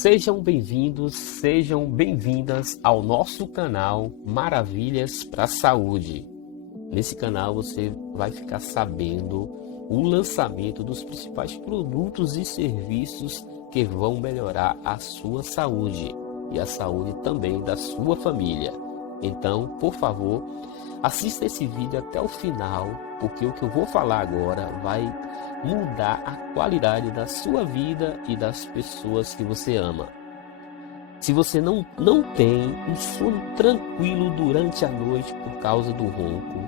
Sejam bem-vindos, sejam bem-vindas ao nosso canal Maravilhas para a Saúde. Nesse canal você vai ficar sabendo o lançamento dos principais produtos e serviços que vão melhorar a sua saúde e a saúde também da sua família. Então, por favor, assista esse vídeo até o final, porque o que eu vou falar agora vai mudar a qualidade da sua vida e das pessoas que você ama. Se você não tem um sono tranquilo durante a noite por causa do ronco,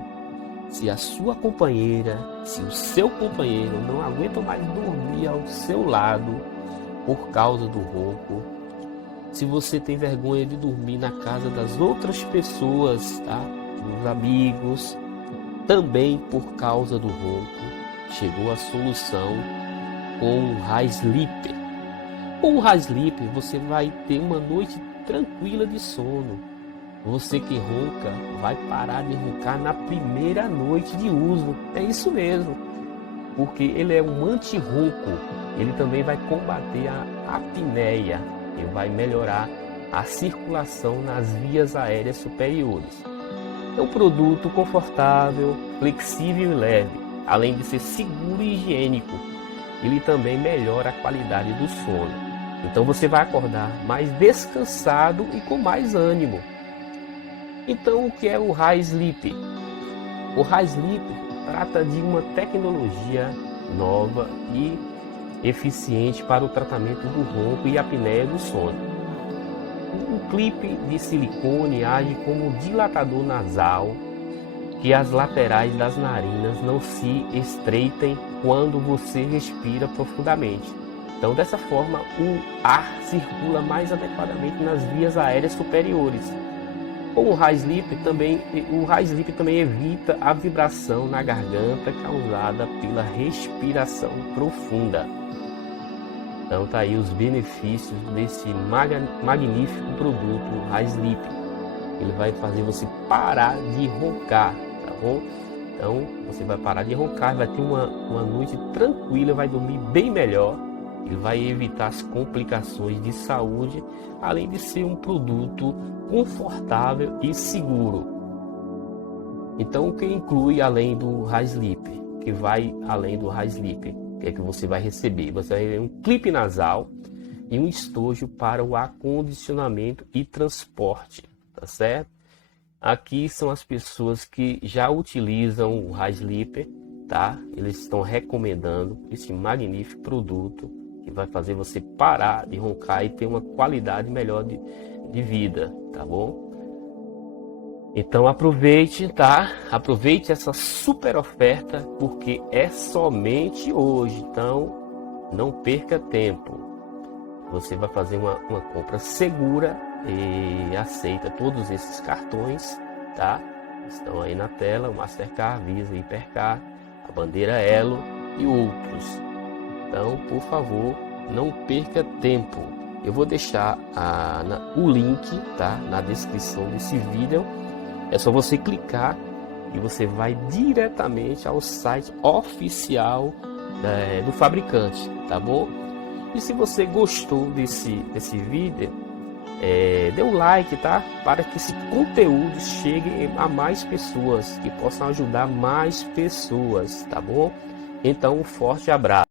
se a sua companheira, se o seu companheiro não aguenta mais dormir ao seu lado por causa do ronco, se você tem vergonha de dormir na casa das outras pessoas, tá? Dos amigos, também por causa do ronco, chegou a solução com o High Sleep. Com o High Sleep você vai ter uma noite tranquila de sono. Você que ronca vai parar de roncar na primeira noite de uso. É isso mesmo, porque ele é um anti-ronco. Ele também vai combater a apneia. Ele vai melhorar a circulação nas vias aéreas superiores. É um produto confortável, flexível e leve, além de ser seguro e higiênico. Ele também melhora a qualidade do sono. Então você vai acordar mais descansado e com mais ânimo. Então o que é o High Sleep? O High Sleep trata de uma tecnologia nova e eficiente para o tratamento do ronco e apneia do sono. Um clipe de silicone age como um dilatador nasal, que as laterais das narinas não se estreitem quando você respira profundamente. Então, dessa forma, o ar circula mais adequadamente nas vias aéreas superiores. Com o High Sleep também evita a vibração na garganta causada pela respiração profunda. Então tá aí os benefícios desse magnífico produto High Sleep. Ele vai fazer você parar de roncar, tá bom? Então você vai parar de roncar, vai ter uma noite tranquila, vai dormir bem melhor. Ele vai evitar as complicações de saúde, além de ser um produto confortável e seguro. Então o que inclui além do High Sleep? Que vai além do High Sleep? O que é que você vai receber? Você vai receber um clipe nasal e um estojo para o acondicionamento e transporte, tá certo? Aqui são as pessoas que já utilizam o High Sleep, tá? Eles estão recomendando esse magnífico produto que vai fazer você parar de roncar e ter uma qualidade melhor de vida, tá bom? Então aproveite, tá? Aproveite essa super oferta, porque é somente hoje. Então não perca tempo. Você vai fazer uma compra segura e aceita todos esses cartões, tá? Estão aí na tela, o Mastercard, Visa, Hipercar, a bandeira Elo e outros. Então, por favor, não perca tempo. Eu vou deixar o link, tá? Na descrição desse vídeo. É só você clicar e você vai diretamente ao site oficial do fabricante, tá bom? E se você gostou desse vídeo, dê um like, tá? Para que esse conteúdo chegue a mais pessoas, que possam ajudar mais pessoas, tá bom? Então, um forte abraço.